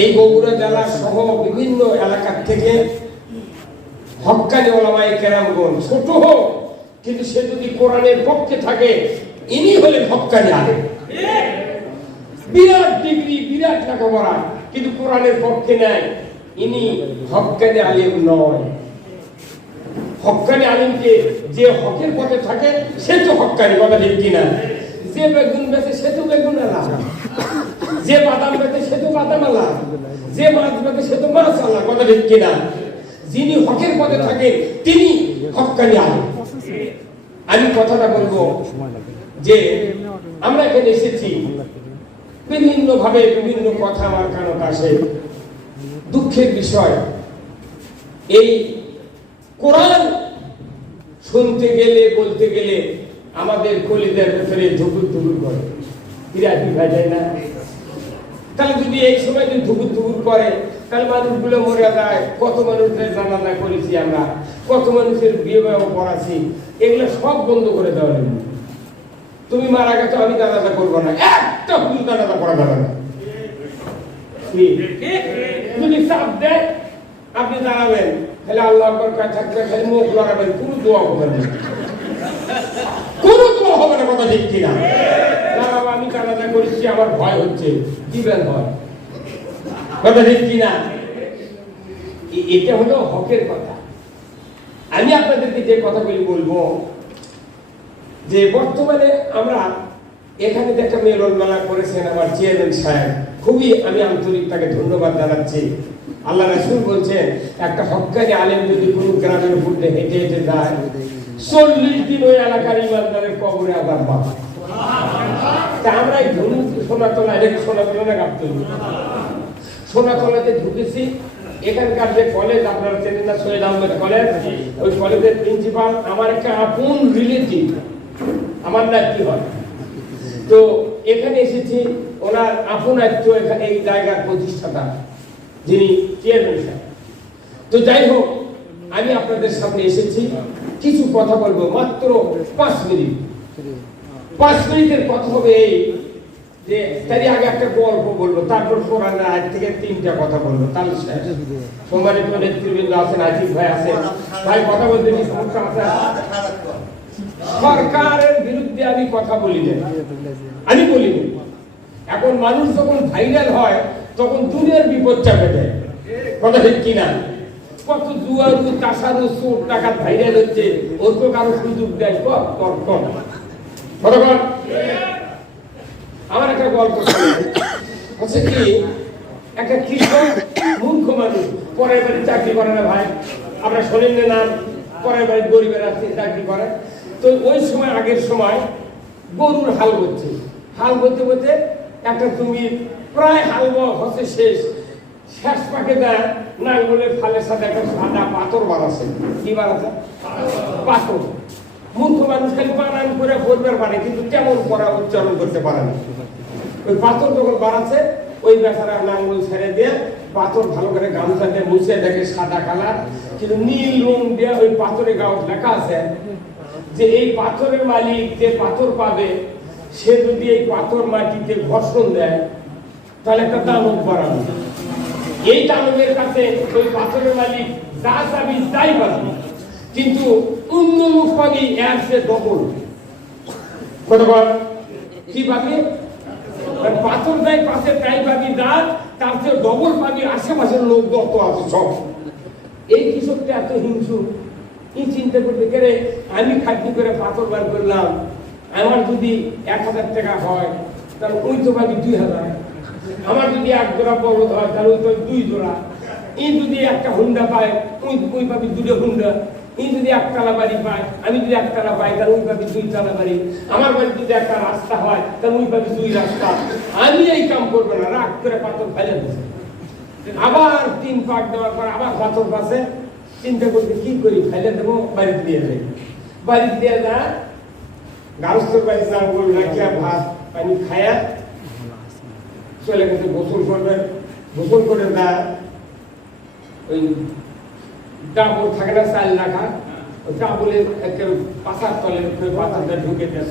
এই বগুড়া জেলা সহ বিভিন্ন এলাকা থেকে হক্কানি ওলামায়ে কেরামগণ, ছোট হোক কিন্তু সে যদি কোরআনের পক্ষে থাকে, ইনি হলেন হক্কানি আলেম। বিরাট ডিগ্রি, বিরাট লেখাপড়া, কিন্তু কোরআনের পক্ষে নাই, ইনি হক্কানি আলেম নয়। হক্কানি আলেমকে যে হকের পথে থাকে সে তো হক্কানি, কথা ঠিক কিনা? যে বেগুন বেচে সে তো বেগুন আলা, যে বাদাম বেচে সে তো বাদাম আলা, যে মাছ বেচে সে তো মাছ আলা, কথা ঠিক কিনা? যিনি হকের পথে থাকেন তিনি হক্কানি আলেম। আমি কথাটা বলবো যে আমরা এখানে এসেছি বিভিন্ন ভাবে, বিভিন্ন কথা আমার কানে আসে। দুঃখের বিষয়, এই কোরআন শুনতে গেলে, বলতে গেলে আমাদের কলিজার ভেতরে ধুকুর ধুকুর করে, বিরাটি ভাই যায় না? তাহলে যদি এই সময় যদি ধুকুর ধুকুর করে, তাহলে মানুষগুলো মরে যায়। কত মানুষের জানাজা করেছি আমরা, কত মানুষের বিয়ে পড়াছি, এগুলো সব বন্ধ করে দেওয়া লাগবে। তুমি মারা গেছো, আমি জানাজা করবো না, একটা ভুল জানাজা করা যাবে না। যদি চাপ দেয় আপনি জানাবেন, তাহলে আল্লাহ আকবার থাকবে, খালি মুখ লড়াবেন, কোনো দোয়া হবে না, কোনো দোয়া হবে না, কথা ঠিক কিনা? বাবা আমি জানাজা করেছি, আমার ভয় হচ্ছে, দিবেন হয়, কথা ঠিক কিনা? এটা হলো হকের কথা। আমি আপনাদেরকে যে কথাগুলি বলবো, যে বর্তমানে আমরা এখানে একটা মেলন মেলা করেছেন আমার চেয়ারম্যান সাহেব, খুবই আমি আন্তরিক তাকে ধন্যবাদ জানাচ্ছি। আল্লাহ রাসূল বলছেন, একটা হক্কানি আলেম যদি কোনো গ্রামের উপর দিয়ে হেঁটে হেঁটে যায়, 40 দিন ওই এলাকার ইমানদারের কবরে আবার পাবে। তা আমরা এই ধরুন সোনাতলা, এটা সোনাতলা না গাবতলী, সোনাতলাতে ঢুকেছি। এখানকার যে কলেজ আপনারা চেনেন না, সৈয়দ আহমেদ কলেজ, ওই কলেজের প্রিন্সিপাল আমার একটা আপন রিলেটিভ, আমার না কি হয়। তো এখানে এসেছি, ওনার আপন আত্মীয় এখানে এই জায়গার প্রতিষ্ঠাতা যিনি চেয়ারম্যান সাহেব। তো যাই হোক, আমি আপনাদের সামনে এসেছি, কিছু কথা বলবো, মাত্র 5 মিনিট। 5 মিনিটের কথা হবে এই যে, তারই আগে একটা গল্প বলবো, তারপর কোরআনের আয়াত থেকে 3টা কথা বলবো, তাহলে সম্মানিত নেতৃবৃন্দ আছেন, আতিক ভাই আছেন, ভাই কথা বলতে কি সমস্যা আছে? সরকারের বিরুদ্ধে আমি কথা বলি না, আমি বলি না। এখন মানুষ যখন ভাইরাল হয় তখন দুনিয়ার বিপদ চাপে দেয়, কথা ঠিক কিনা? কত জুয়ারু, তাসারু, চোর টাকা ভাইরাল হচ্ছে, ওর তো কারো সুযোগ দেয় কর। আমার একটা গল্প হচ্ছে কি, একটা কৃষক মূর্খ মানুষ, পরের বাড়ি চাকরি করে না ভাই, আমরা শোনেন না নাম, পরের বাড়ি গরিবের আছে চাকরি করে। তো ওই সময়, আগের সময় গরুর হাল করছে, হাল করতে করতে একটা জমির প্রায় হাল হচ্ছে শেষ পাকে দেয়, নাঙ্গলের ফালের সাথে একটা সাদা পাথর বাড়াচ্ছে। কি বাড়াচ্ছে? পাথর। মূর্খ মানুষ খালি বানান করে বলবার পারে, কিন্তু কেমন করা উচ্চারণ করতে পারে না। ওই পাথর যখন বাড়াচ্ছে, ওই বেচারা নাঙ্গল ছেড়ে দিয়ে পাথর ভালো করে গামছাতে মুছে দেখে সাদা কালার, কিন্তু নীল রং দিয়ে ওই পাথরের গাঁট লেখা আছে যে এই পাথরের মালিক যে পাথর পাবে, সে যদি এই পাথর মাটিতে ঘর্ষণ দেয় তাহলে একটা দানব বাড়াবে। এই দানবের কাছে ওই পাথরের মালিক যা চাবি তাই পাবে, কিন্তু উন্নমুখ পাবি এর সে ডবল। কি পাবি? পাথর দেয় পাশে তাই পাবি দাঁত, তার চেয়ে ডবল পাবি আশেপাশের লোক যত আছে সব। এই কৃষকটা এত হিংসু, কি চিন্তা করতে গেলে আমি খাদ্য করে পাথর বার করলাম, আমার যদি 1000 টাকা হয় তাহলে ওই তো পাবি 2000, আমার যদি 1 জোড়া বলদ হয় তাহলে ওই তো 2 জোড়া, এই যদি একটা হুন্ডা পায় ওই পাবি 2টা হুন্ডা, এই যদি 1 তলা বাড়ি পায়, আমি যদি 1 তলা পাই তাহলে ওই পাবি 2 তলা বাড়ি, আমার বাড়ি যদি একটা রাস্তা হয় তাহলে ওই পাবি 2 রাস্তা। আমি এই কাম করবো না, রাগ করে পাথর ফেলে দিচ্ছে। আবার 3 পাক দেওয়ার পর আবার পাথর পাশে চিন্তা করতে কি করি, ফেলে দেবো, বাড়িতে দিয়ে যাই। বাড়িতে দিয়ে যা গারস্থর বাড়ি স্নান করবে, রাখিয়া ভাত পানি খায়া চলে গেছে, গোসল করবে। গোসল করে না ওই ডাবল থাকে না, চাল রাখা, ওই ডাবলের একটা পাশার তলে পাথরটা ঢুকে দেয়,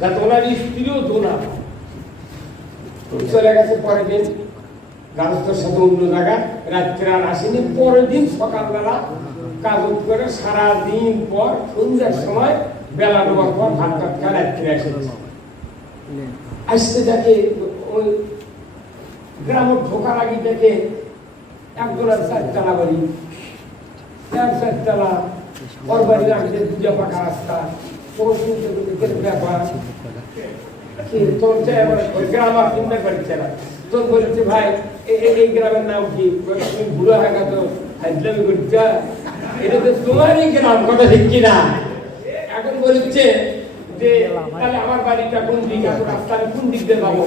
যাতে ওনার স্ত্রীও ধোনা চলে গেছে। পরের দিন গার্হস্থ্যের সাথে অন্য জায়গায় রাত্রে আর আসেনি। পরের দিন সকালবেলা কাজ করে সারাদিন পর সন্ধ্যার সময় বেলা ডোবার পর ভাত ভাত খায় রাত্রে আসতে দেখে ওই গ্রামের ঢোকার আগে দেখে একজনের 4 তলা বাড়ি, 4 তলা ওর বাড়ির আগে 2 পাকা রাস্তা। ব্যাপার তোর গ্রাম আর চিন্তা করছে না। তোর বলেছে ভাই এই গ্রামের নাম কি? তুমি বুড়ো হয়ে গেছো, হাজলামি করছো, এটা তো তোমারই গ্রাম, কথা ঠিক কিনা? এখন বলছে যে তাহলে আমার বাড়িটা কোন দিকে, রাস্তা আমি কোন দিক দিয়ে যাবো?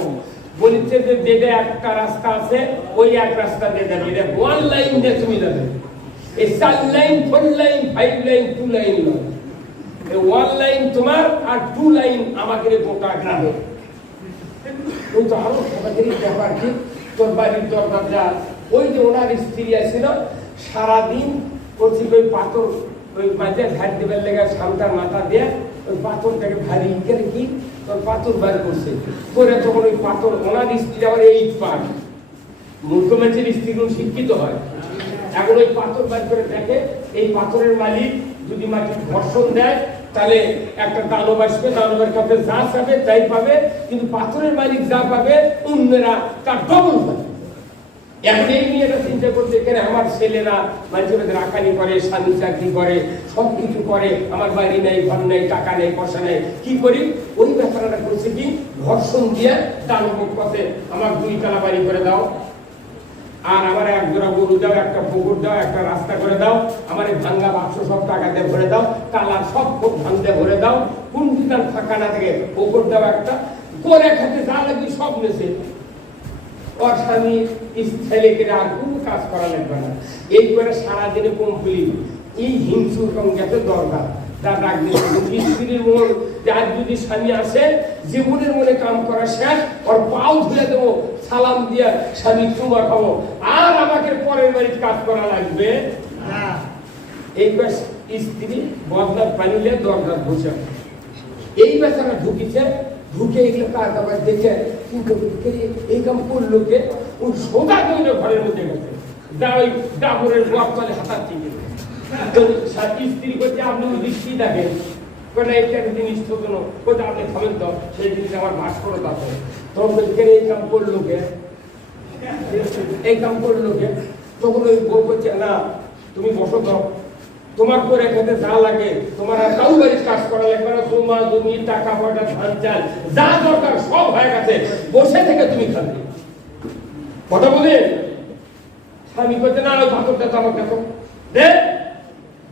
বলছে যে যেটা একটা রাস্তা আছে ওই এক রাস্তা দিয়ে যাবে, এটা 1 লাইন দিয়ে তুমি যাবে। এই 4 লাইন, 4 লাইন, 5 লাইন, 2 লাইন নয়। 1 লাইন তোমার আর 2 লাইন আমাদের গোটা গ্রামে। ওই তো আরো ব্যাপার কি, তোর বাড়ির দরজা ওই যে ওনার স্ত্রী আছিল সারাদিন করছি ওই পাথর ওই মাঝে ঝাড় দেবার লেগে সামটার মাথা দিয়ে ওই পাথরটাকে ভারী করে কি তোর পাথর বার করছে করে, তখন ওই পাথর ওনার স্ত্রী আবার 8 পাস মূর্খ মানুষের স্ত্রীগুলো শিক্ষিত হয়। এখন ওই পাথর বার করে দেখে এই পাথরের মালিক যদি মাটির ঘর্ষণ দেয় তাহলে একটা দানব আসবে, দানবের কাছে যা চাবে তাই পাবে, কিন্তু পাথরের মালিক যা পাবে অন্যরা তার ডবল পাবে। এখন এই নিয়ে চিন্তা করতে গেলে আমার ছেলেরা মাঝে মাঝে রাখানি করে, স্বামী চাকরি করে, সবকিছু করে, আমার বাড়ি নেই, ঘর নেই, টাকা নেই, পয়সা নেই, কি করি? ওই ব্যাপারটা করছে কি ঘর্ষণ দিয়ে দানবের পথে আমার 2 তলা বাড়ি করে দাও, আর আমার 1 জোড়া গরু দাও, একটা পুকুর দাও, একটা রাস্তা করে দাও, আমার ভাঙ্গা বাক্স সব টাকা দিয়ে ভরে দাও, তালা সব ভাঙতে ভরে দাও, কোন দিন ফাঁকা না থেকে পুকুর দাও একটা করে, খাতে যা লাগবে সব নেছে। ওর স্বামী ছেলেকে আর কোনো কাজ করা লাগবে না, এই করে সারাদিনে কমপ্লিট। এই হিংসুর কম গেছে দরকার তার ডাক দিয়ে স্ত্রীর মন যার যদি স্বামী আসে জীবনের মনে কাম করা শেষ, ওর পাও ধুয়ে দেবো, সালাম দিয়া স্বামী চুমা খাবো, আর আমাকে পরের বাড়ির কাজ করা লাগবে না। এই স্ত্রী বদনার পানিলে দরকার বসে এই বেচারা ঢুকিছে, ঢুকে এগুলো কাজ আবার দেখে কিন্তু এই কাম করলো কে? ওই সোজা করে ঘরের মধ্যে গেছে, যা ওই ডাবরের গোয়ার তলে হাতার থেকে স্ত্রী করছে আপনি দৃষ্টি দেখেন একটা জিনিস তো কোনো কোথা আপনি খাবেন তো সেই জিনিস আমার বাস করে পাবো। তখন বলছে এই কাম করলো কে, এই কাম করলো কে? তখন ওই বউ করছে না তুমি বসো তো, তোমার পরে খেতে যা লাগে তোমার আর কাউ বাড়ির কাজ করা লাগবে না, তোমার জমি টাকা পয়সা ধান চাল যা দরকার সব হয়ে গেছে, বসে থেকে তুমি খাবে। কথা বলে স্বামী করছে না ওই পাথরটা তো আমাকে দে,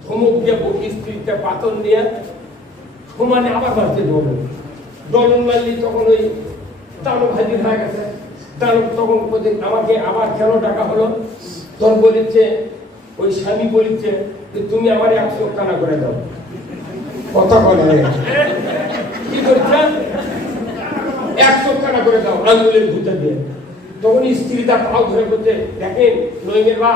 ধমক দিয়ে বকি স্ত্রীতে পাথর নিয়ে সমানে আবার বাড়তে ধরো দলন মারলি। তখন ওই দানব হাজির হয়ে গেছে, দানব তখন আমাকে আবার কেন টাকা হলো? তোর বলেছে ওই স্বামী বলেছে যে তুমি আমার 100 টাকা করে দাও। কথা বলে কি করছে? 100 টাকা করে দাও আঙ্গুলের ভুতে দিয়ে। তখন স্ত্রী তার পাও ধরে করতে দেখেন নইমের বা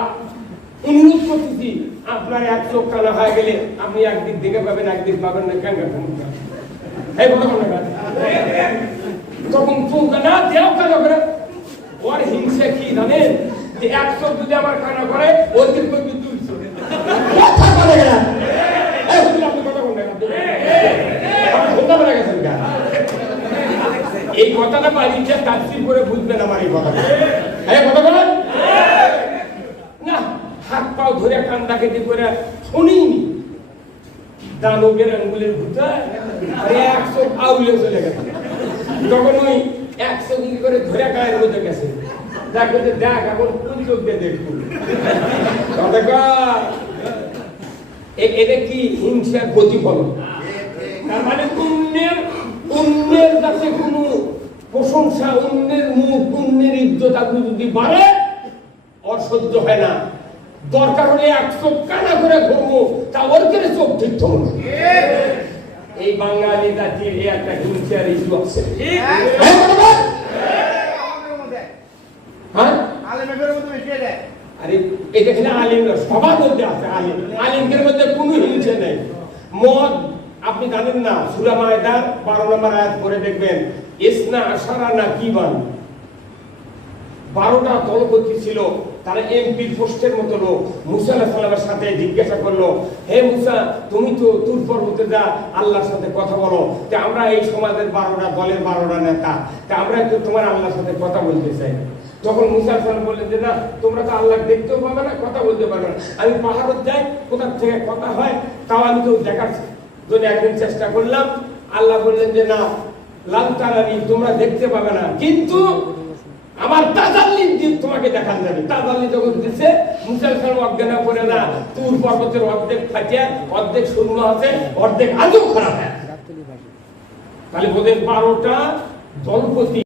অনুরোধ করতেছি আপনার 100 টাকা হয়ে গেলে আপনি একদিক দেখে পাবেন, একদিক পাবেন না, কেন তখন চলতে না দেও কেন করে? ওর হিংসা কি জানেন যে 100 যদি আমার কানা করে ওর কিন্তু 200 কথা বলে না। এই কথাটা বাড়িতে তাফসীর করে বুঝবেন আমার এই কথাটা। কথা বলেন না, হাত পাও ধরে কান্দা কেটে করে শুনিনি দানবের আঙ্গুলের ভুতে 100 আউলে চলে গেছে। তখন ওই 100 কি করে ধরে গায়ের মধ্যে গেছে, দেখো যে দেখ এখন কোন চোখ দিয়ে দেখবো। এটা কি হিংসার প্রতিফলন? তার মানে অন্যের কাছে কোনো প্রশংসা, অন্যের মুখ, অন্যের ইজ্জত আপনি যদি বাড়ে অসহ্য হয় না। দরকার হলে 100 কানা করে ঘুরবো, তা ওর করে চোখ ঠিক থাকবো। এই বাঙালি জাতির একটা হিংসার ইস্যু আছে। আরে এটা কিনা আলিম সবার মধ্যে আছে, আলিমদের মধ্যে কোনো হিংসা নেই। মদ আপনি জানেন না, সূরা মায়দার 12 নম্বর আয়াত পড়ে দেখবেন, ইসনা আশারা নাকিবান 12টা দলপতি ছিল, তারা এমপির পোস্টের মতো লোক। মুসা আলাইহিস সালামের সাথে জিজ্ঞাসা করলো, হে মুসা, তুমি তো তুর পর্বতে যা আল্লাহর সাথে কথা বলো, তা আমরা এই সমাজের 12টা দলের 12টা নেতা, তা আমরা একটু তোমার আল্লাহর সাথে কথা বলতে চাই। তখন মুসা আলাইহিস সালাম বললেন যে না, তোমরা তো আল্লাহ দেখতেও পাবে না, কথা বলতে পারবে না। আমি পাহাড়ে যাই, কোথা থেকে কথা হয় তাও আমি তো দেখার জন্য একদিন চেষ্টা করলাম। আল্লাহ বললেন যে না, লান তারানি, তোমরা দেখতে পাবে না, কিন্তু আমার তাজাল্লি দিয়ে তোমাকে দেখান যাবে। তাজাল্লি যখন দিচ্ছে, মুসা আলাইহিস সালাম অজ্ঞান করে না, তুর পর্বতের অর্ধেক ফাটিয়া, অর্ধেক শূন্য আছে, অর্ধেক আজও খারাপ হয়। তাহলে ওদের 12টা দলপতি